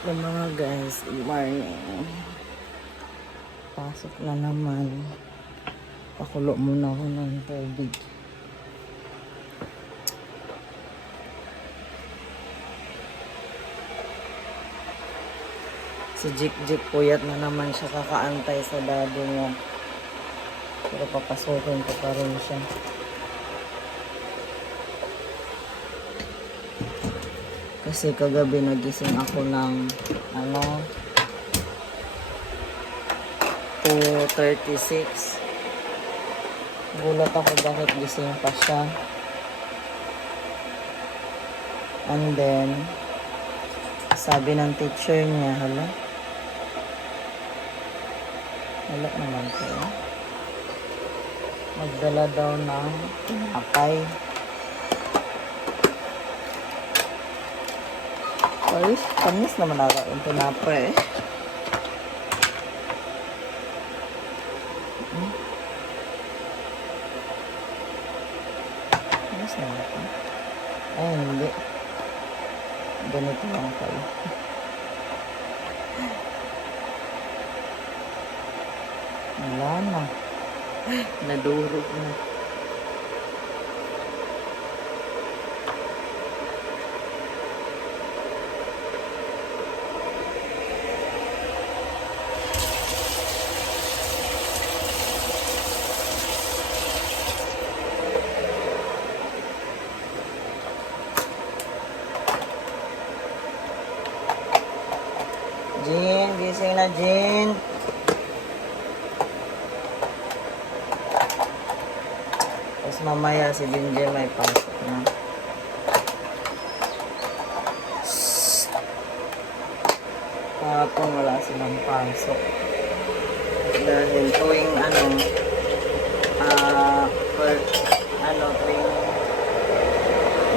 Hello mga guys, good morning. Pasok na naman. Pakulo muna ako ng tubig. Si Jik puyat na naman siya kakaantay sa daddy niya. Pero papasukin ko pa rin siya. Kasi kagabi nagising ako ng 2:36. Gulat ako bakit gising pa siya. And then sabi ng teacher niya, wala naman ko. Magdala daw ng apay. Ay, kamis naman ako yung tinapay. Kamis naman ako. Ay, hindi. Ganito lang kayo. Wala na. Nadurog na. Jin, gising na Jin. Tapos mamaya si Jinjin may pasok na. Kahapon wala silang pasok. Dahil tuwing tuwing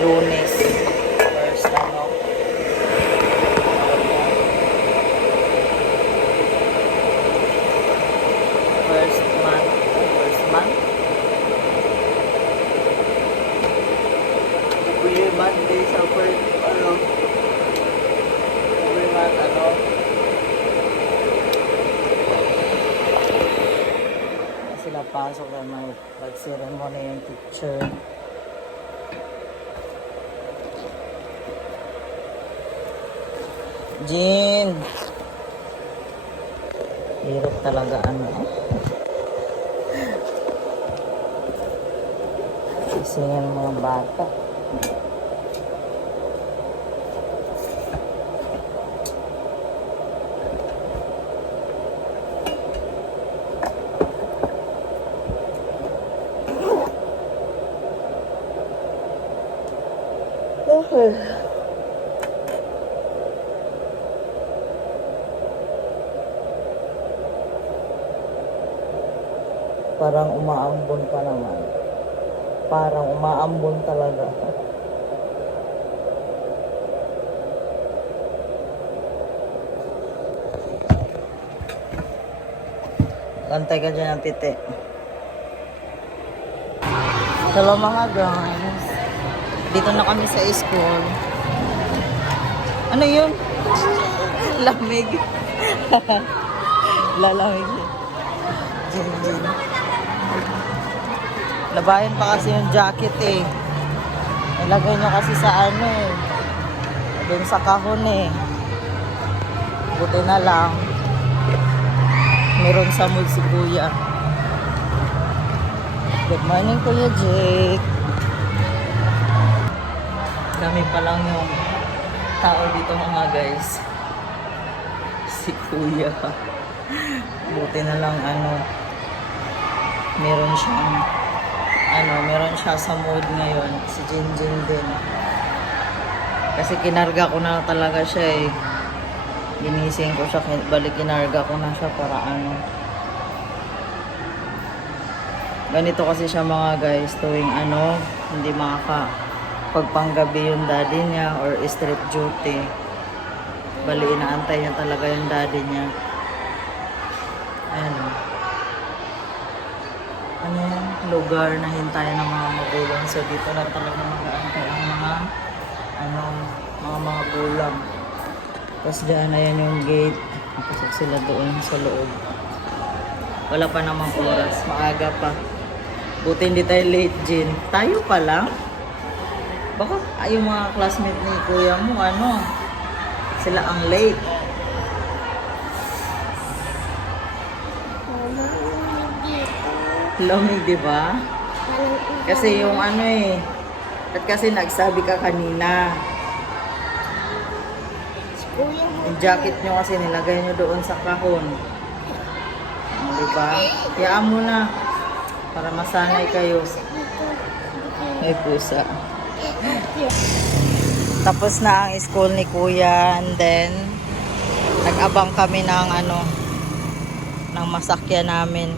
Lunes, first month. Every Monday sa first, every month, sila pasok na mag-ceremony yung teacher. Jin! Hirap talaga Isingin ng mga bata. Okay. Parang umaambon pa naman. Parang umaambon talaga. Kantay ka dyan ng titi. Hello mga guys. Dito na kami sa school. Ano yun? Lamig. Lalamig. Jin. Labayan pa kasi yung jacket eh. Ilagay nyo kasi sa dun sa kahon eh. Buti na lang. Meron sa mood si Kuya. Good morning Kuya Jake. Dami pa lang yung tao dito mga guys. Si Kuya. Buti na lang meron siya sa mood ngayon. Si Jinjin din. Kasi kinarga ko na talaga siya eh. Ginising ko siya, balik kinarga ko na siya para ganito kasi siya mga guys, tuwing hindi pagpanggabi yung daddy niya or street duty. Bali inaantay niya talaga yung daddy niya. Lugar na hintayan ng mga magulang. So dito lang talaga mag-aantay ang mga gulang. Tapos dyan, ayan yung gate. Napasok sila doon sa loob. Wala pa namang oras. Maaga pa. Buti hindi tayo late, Jin. Tayo pa lang? Baka yung mga classmate ni kuya mo, ano, sila ang late. Lamig, di ba? Kasi yung ano eh. At kasi nagsabi ka kanina. Yung jacket nyo kasi nilagay nyo doon sa kahon. Di ba? Kayaan mo na. Para masanay kayo. May pusa. Tapos na ang school ni kuya. And then, nag-abang kami ng ano, ng masakyan namin.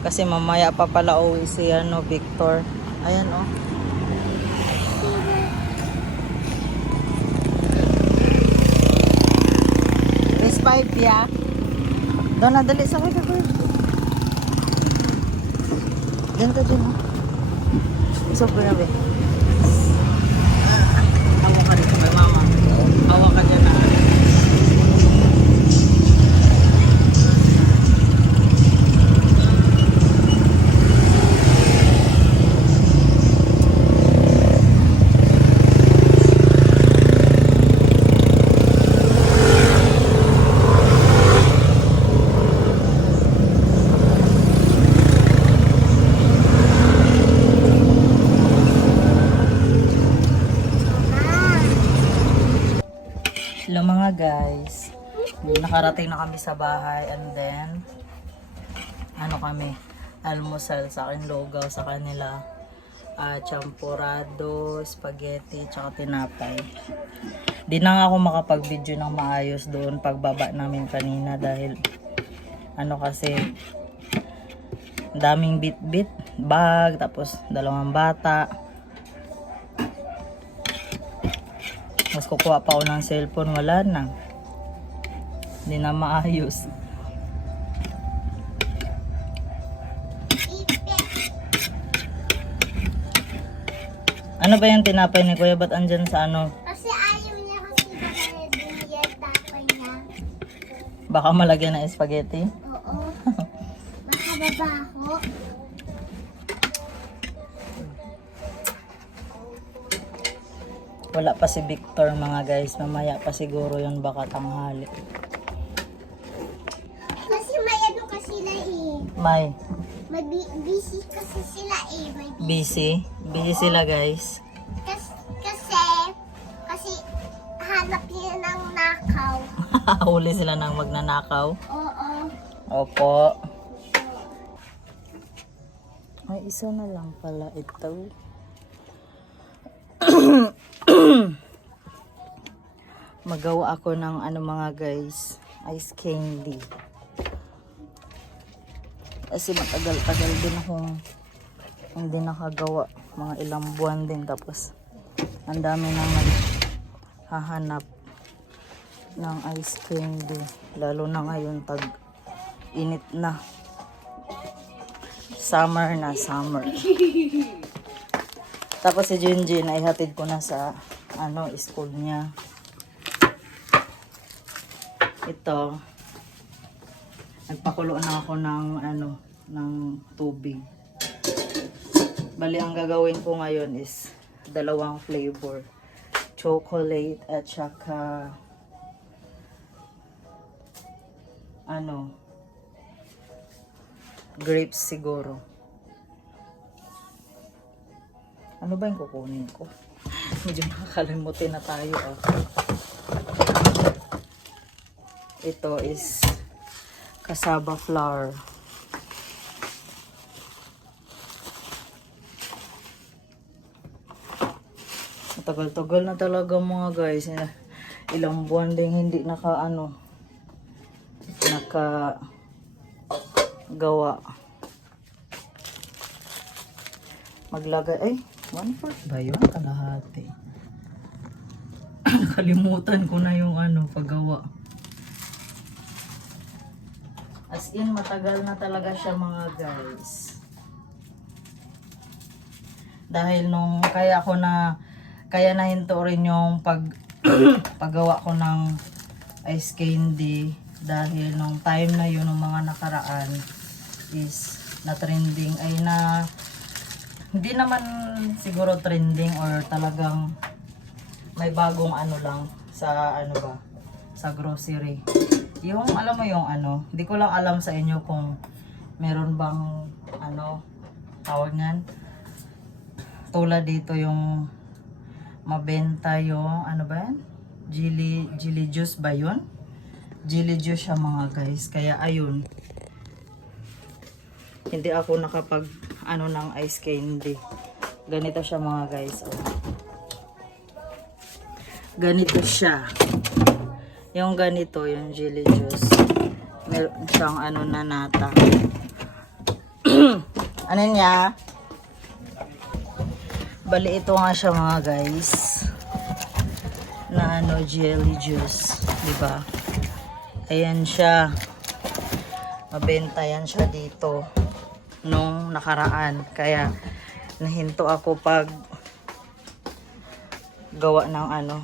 Kasi mamaya pa pala uwi si ano, Victor. Ayan oh. Is 5 ya. Doon na dali sa kuya. Diyan ka dyan oh. Isok ko na ba? Hawa ka dito kay mama. Hawa ka dyan na. Hello mga guys. Nakarating na kami sa bahay and then ano kami, almusal sa akin lugaw, sa kanila champurado, spaghetti, tsaka tinapay. Di na nga ako makapag-video ng maayos doon pagbaba namin kanina dahil ano kasi daming bit-bit, bag, tapos dalawang bata. Mas kukuha pa ako ng cellphone, wala na. Hindi na maayos. Ano ba yung tinapay ni kuya? Ba't andyan sa ano? Kasi ayaw niya kasi baka yung tapay niya. Baka malagyan ng spaghetti? Oo. Makababaho. Wala pa si Victor mga guys. Mamaya pa siguro yun, baka tanghali. Kasi may ano kasi sila eh. May Busy kasi sila eh. May busy? Busy sila guys. Kasi hanap niya ng nakaw. Huli sila ng magnanakaw. Oo. Opo. Ay, isa na lang pala ito. Magawa ako ng ano mga guys, ice candy. Kasi matagal-tagal din akong hindi nakagawa. Mga ilang buwan din, tapos ang dami nang hahanap ng ice candy. Lalo na ngayon pag init na. Summer na, summer. Tapos si Junjin ay hatid ko na sa ano, school niya. Ito. Nagpakulo na ako ng ano, ng tubig. Bali ang gagawin ko ngayon is dalawang flavor. Chocolate at saka ano, grapes siguro. Ano ba yung kukunin ko? Medyo nakakalimutin na tayo. Oh. Ito is cassava flour. Matagal-tagal na talaga mga guys. Ilang buwan din hindi naka gawa. Maglagay ay 1/4 ba yun? Kalahati. Kalimutan ko na yung paggawa. As in, matagal na talaga siya mga guys. Dahil nung kaya nahinto rin yung paggawa ko ng ice candy dahil nung time na yun, nung mga nakaraan is na trending ay na hindi naman siguro trending or talagang may bagong ano lang sa ano ba sa grocery. Yung alam mo yung ano, hindi ko lang alam sa inyo kung meron bang ano tawag niyan. Tulad dito yung mabenta yung ano ba yan? Jelly juice ba yun? Jelly juice siya mga guys. Kaya ayun. Hindi ako nakapag ano ng ice candy. Ganito siya mga guys. Oh. Ganito siya. Yung ganito, yung jelly juice. Meron siyang ano na nata. Ano niya? Bali ito nga siya mga guys. Na ano, jelly juice. Diba? Ayan siya. Mabenta yan siya dito. Nung nakaraan. Kaya nahinto ako pag gawa ng ano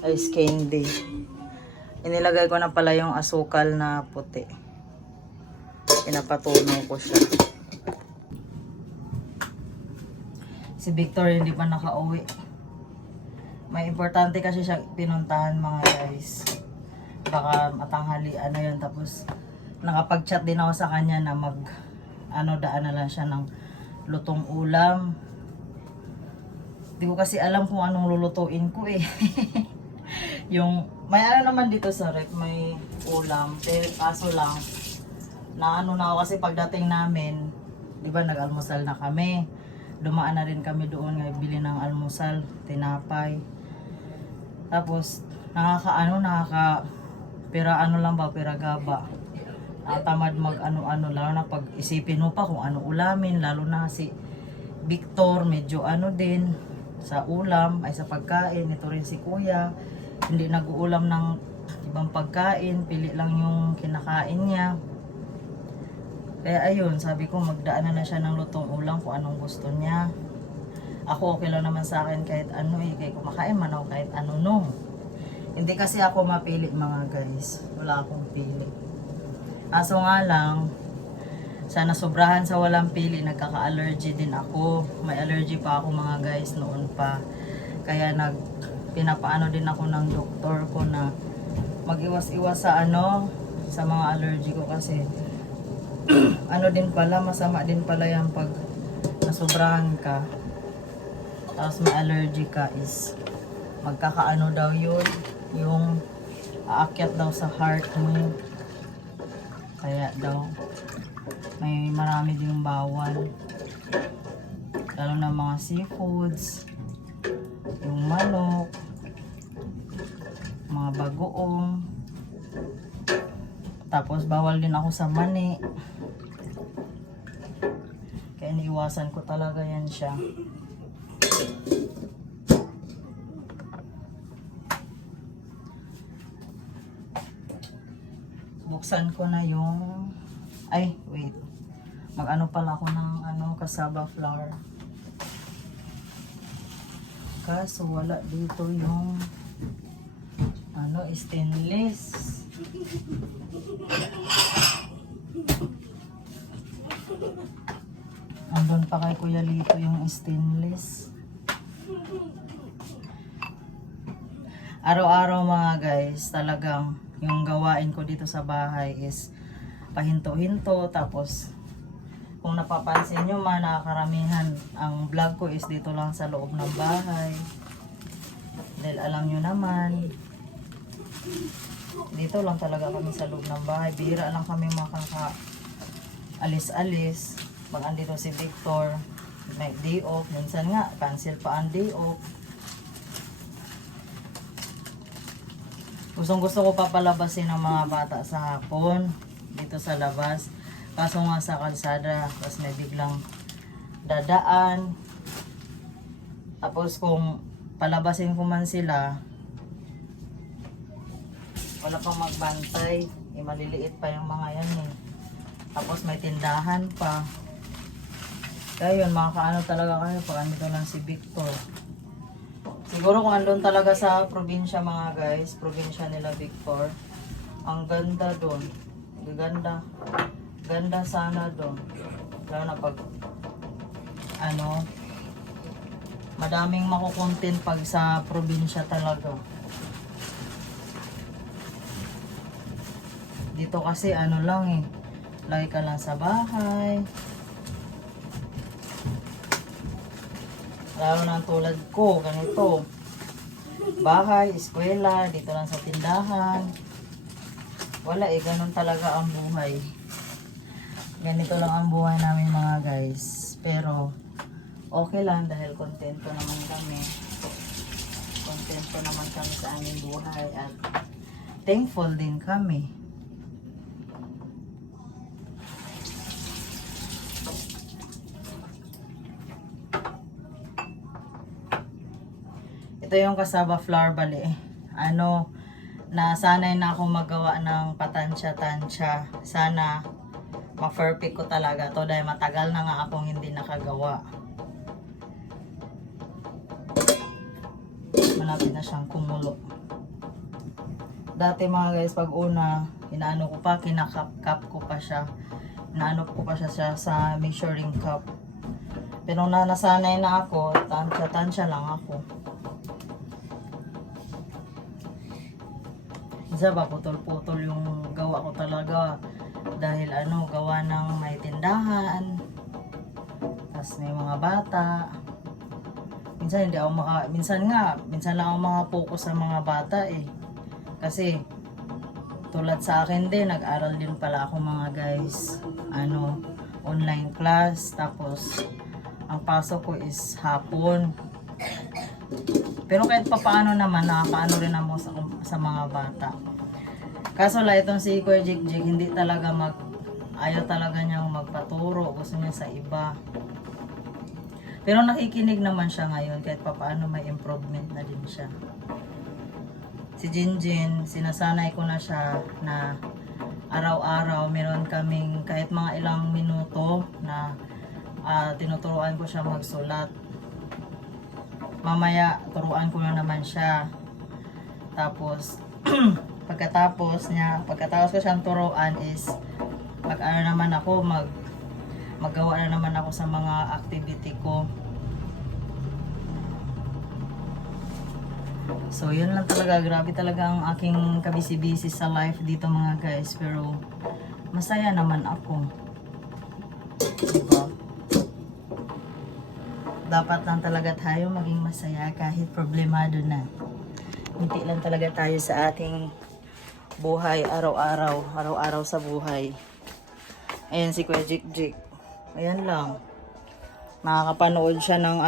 ice candy. Inilagay ko na pala yung asukal na puti. Pinapatunaw ko siya. Si Victor hindi pa nakauwi. May importante kasi siya pinuntahan mga guys. Baka matanghali ano yun. Tapos nakapag-chat din ako sa kanya na mag ano daan na lang siya ng lutong ulam. Hindi ko kasi alam kung anong lulutuin ko eh. Yung may ano naman dito sa ref, may ulam. Pero kaso lang na ano na ako kasi pagdating namin, di ba nag-almusal na kami. Dumaan na rin kami doon ngay bili ng almusal, tinapay. Tapos pira ano lang ba, pira gaba. Tamad mag ano-ano, lalo na pag isipin mo pa kung ano ulamin, lalo na si Victor medyo ano din sa ulam ay sa pagkain. Ito rin si kuya hindi nag-uulam ng ibang pagkain, pili lang yung kinakain niya. Kaya ayun, sabi ko magdaan na siya ng lutong ulam kung anong gusto niya. Ako okay lang naman sa akin kahit ano eh, kahit kumakain man ako kahit ano no. Hindi kasi ako mapili mga guys, wala akong pili. Aso nga lang, sa nasobrahan sa walang pili, nagkaka-allergy din ako. May allergy pa ako mga guys noon pa. Kaya pinapaano din ako ng doktor ko na mag-iwas-iwas sa ano, sa mga allergy ko kasi ano din pala, masama din pala yan pag nasobrahan ka. Tapos may allergy ka is magkakaano daw yun, yung aakyat daw sa heart mo. Kaya daw may marami din bawal. Lalo na mga seafoods, yung manok, mga bagoong. Tapos bawal din ako sa mani. Kaya iniiwasan ko talaga yan siya. Buksan ko na yung ay wait, mag-ano pala ako ng ano cassava flour. Kaso wala dito yung ano stainless. Andun pa kay Kuya Lito yung stainless. Araw-araw mga guys, talagang yung gawain ko dito sa bahay is pahinto-hinto. Tapos kung napapansin nyo man, nakakaramihan ang vlog ko is dito lang sa loob ng bahay. Dahil alam nyo naman, dito lang talaga kami sa loob ng bahay. Bihira lang kami makaka-alis-alis. Pag andito si Victor, may day off. Minsan nga, cancel pa ang day off. Gustong gusto ko papalabasin ng mga bata sa hapon dito sa labas. Kaso nga sa kalsada, tapos may biglang dadaan. Tapos kung palabasin ko man sila, wala pang magbantay. Maliliit pa yung mga yan eh. Tapos may tindahan pa. Kaya yun, makakaano talaga kayo pag andito lang si Victor. Siguro kung andun talaga sa probinsya mga guys, probinsya nila Victor, ang ganda doon. Ganda. Ganda sana doon. Lalo na pag ano, madaming makukontent pag sa probinsya talaga. Dito kasi ano lang eh, lagi ka lang sa bahay. Lalo na tulad ko, ganito. Bahay, eskwela, dito lang sa tindahan. Wala eh, ganun talaga ang buhay. Ganito lang ang buhay namin mga guys. Pero, okay lang dahil kontento naman kami. Kontento naman kami sa aming buhay at thankful din kami. Ito yung cassava flour bali. Ano, nasanay na ako magawa ng patansya-tansya. Sana ma-perfect ko talaga to dahil matagal na nga akong hindi nakagawa. Malapit na siyang kumulo. Dati mga guys, pag una, inaano ko pa, kinakap-kap ko pa siya. Inaano ko pa siya sa measuring cup. Pero nasanay na ako, tansya-tansya lang ako. Isa ba, putol-putol yung gawa ko talaga. Dahil ano, gawa ng may tindahan. Tapos may mga bata. Minsan hindi ako minsan lang ako makapokus sa mga bata eh. Kasi, tulad sa akin din, nag-aral din pala ako mga guys. Ano, online class. Tapos, ang pasok ko is hapon. Pero kahit papaano naman, nakakaano rin ako sa mga bata. Kaso lang itong si Kuya Jik Jik, hindi talaga ayaw talaga niyang magpaturo. Gusto niya sa iba. Pero nakikinig naman siya ngayon kahit papaano may improvement na din siya. Si Jinjin, sinasanay ko na siya na araw-araw meron kaming kahit mga ilang minuto na tinuturuan ko siya magsulat. Mamaya turuan ko na naman siya. Tapos pagkatapos ko siyang turuan is maggawa na naman ako sa mga activity ko. So yun lang talaga, grabe talaga ang aking kabisi-bisi sa life dito mga guys, pero masaya naman ako. Diba? Dapat lang talaga tayo maging masaya kahit problemado na. Hindi lang talaga tayo sa ating buhay araw-araw sa buhay. Ayan si Kuya Jik Jik. Ayan lang. Makakapanood siya ng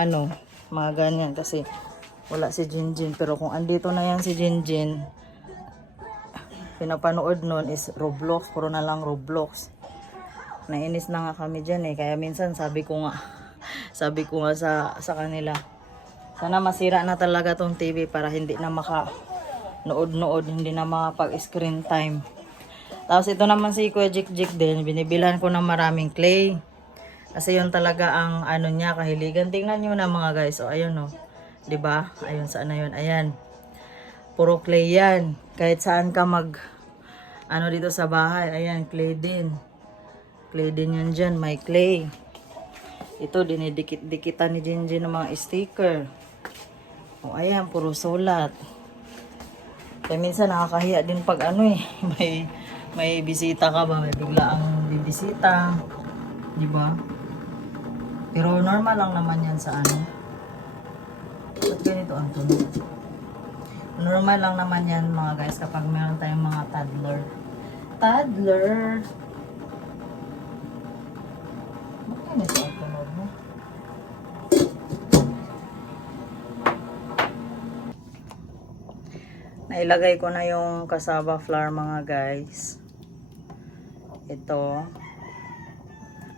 mga ganyan kasi wala si Jinjin. Pero kung andito na yan si Jinjin, pinapanood nun is Roblox. Puro na lang Roblox. Nainis na nga kami dyan eh. Kaya minsan sabi ko nga sa kanila, sana masira na talaga tong TV para hindi na nood, hindi na makapag-screen time. Tapos ito naman si Kuya Jik Jik din, binibilhan ko ng maraming clay. Kasi yun talaga ang niya, kahiligan. Tingnan nyo na mga guys. O ayun o. Diba? Ayun saan na yun. Ayan. Puro clay yan. Kahit saan ka dito sa bahay. Ayan, clay din. Clay din yan dyan. May clay. Ito, dinidikit-dikitan ni Jinjin ng mga sticker. O ayan, puro sulat. Kaya minsan nakakahiya din pag may bisita ka ba, may bigla ang bibisita, di ba? Pero normal lang naman yan sa Ba't ganito ang tunog? Normal lang naman yan mga guys kapag meron tayong mga toddler. Ba't ganito ang tunog mo? Nailagay ko na yung cassava flour mga guys. Ito.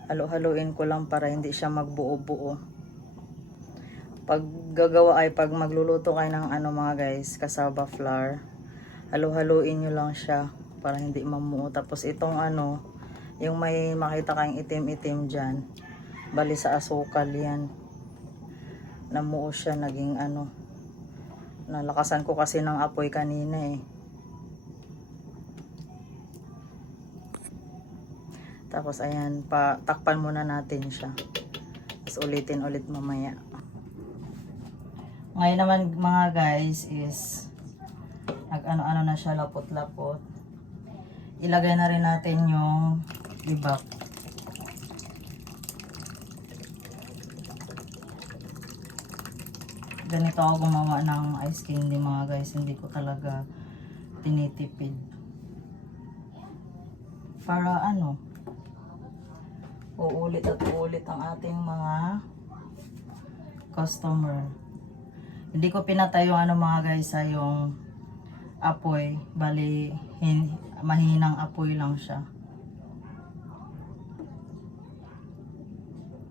Halo-haluin ko lang para hindi siya magbuo-buo. Pag magluluto kayo ng mga guys, cassava flour, halo-haluin nyo lang siya para hindi mamuo. Tapos itong yung may makita kayong itim-itim dyan, bali sa asukal yan. Namuo siya, naging Nalakasan ko kasi ng apoy kanina eh. Tapos ayan, takpan muna natin siya. Tapos ulitin ulit mamaya. Ngayon naman mga guys is nag-ano-ano na siya, lapot-lapot. Ilagay na rin natin yung libak. Ganito ako gumawa ng ice candy mga guys. Hindi ko talaga tinitipid. Para ano, uulit at uulit ang ating mga customer. Hindi ko pinatay yung ano mga guys, yung apoy. Bali, mahinang apoy lang siya.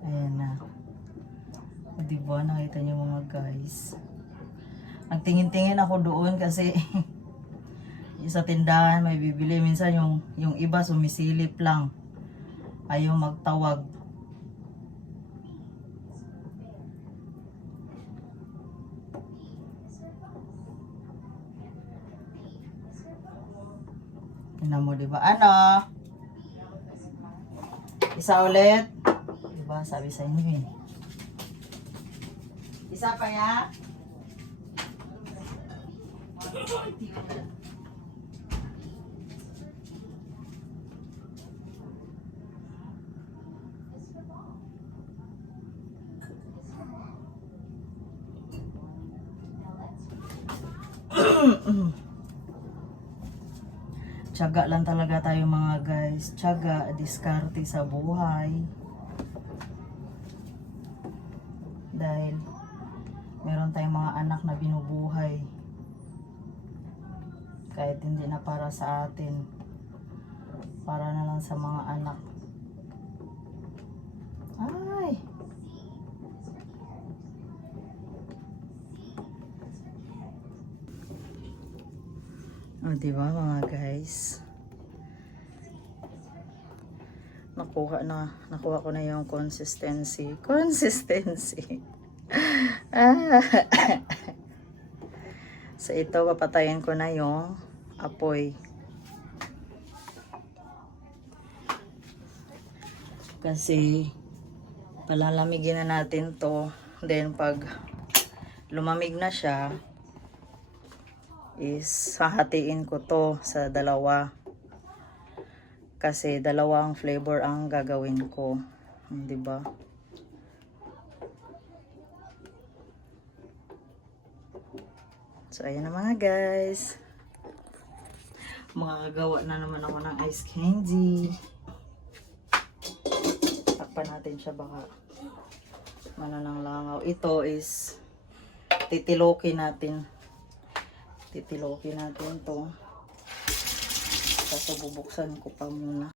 Ayan na. O, diba? Nakita niyo mga guys. Nagtingin-tingin ako doon kasi sa tindahan may bibili. Minsan yung iba sumisilip lang. Ayaw magtawag. Tingnan mo, diba? Ano? Isa ulit. Diba? Sabi sa inyo eh. Isa pa ya? Tiyaga lang talaga tayo mga guys. Tiyaga, diskarte sa buhay. Dahil meron tayong mga anak na binubuhay. Kahit hindi na para sa atin. Para na lang sa mga anak. Ay! O, diba mga guys? Nakuha ko na yung consistency. Consistency. So, ito, papatayin ko na yung apoy. Kasi, palalamigin na natin to. Then, pag lumamig na siya, is hahatiin ko to sa dalawa. Kasi dalawang flavor ang gagawin ko. Diba? So, ayan na mga guys. Makakagawa na naman ako ng ice candy. Takpan natin siya baka manananglangaw. Ito is titilokin natin. Titilokin natin to. Tapos bubuksan ko pa muna.